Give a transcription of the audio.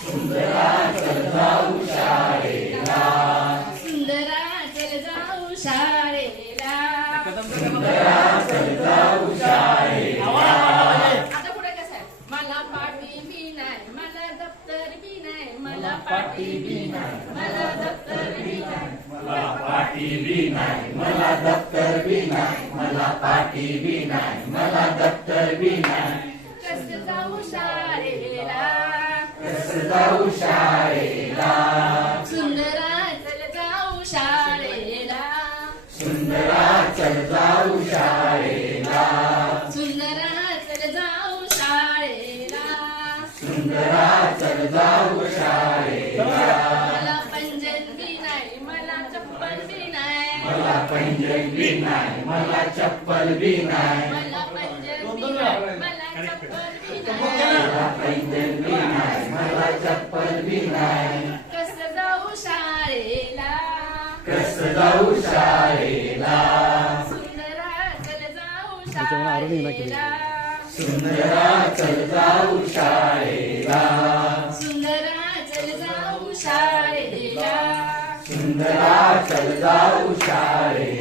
सुंदरा चल जाऊ शाळेला, सुंदरा चल जाऊ शाळेला, सुंदरा चल जाऊ शाळेला. आता पुढे कसं आहे? मला पाटी बी नाही, मला दप्तर बी नाही, मला पाटी बी नाही, मला दप्तर बी नाही, मला पाटी बी नाही, मला दप्तर बी नाही, मला पाटी बी नाही, मला दप्तर बी नाही. कसं जाऊ शाळेला, कसं जाऊ शाळेला, सुंदरा चल जाऊ शाळेला, सुंदरा चल जाऊ शाळेला, सुंदरा चल जाऊ शाळेला, सुंदरा चल जाऊ शाळेला. मला पंजन बी नाही, मला चप्पल बी नाही, मला पैंजण बी नाही, मला चप्पल बी नाही, मला पंजन बी नाही, मला चप्पल बी नाही. मला पैंजण बी नाही, मला चप्पल बी नाही. कसं जाऊ शाळेला, कसं जाऊ शाळेला, सुंदरा चल जाऊ शाळेला, सुंदरा चल जाऊ शाळेला, सुंदरा चल जाऊ शाळेला, सुंदरा चल जाऊ शाळेला.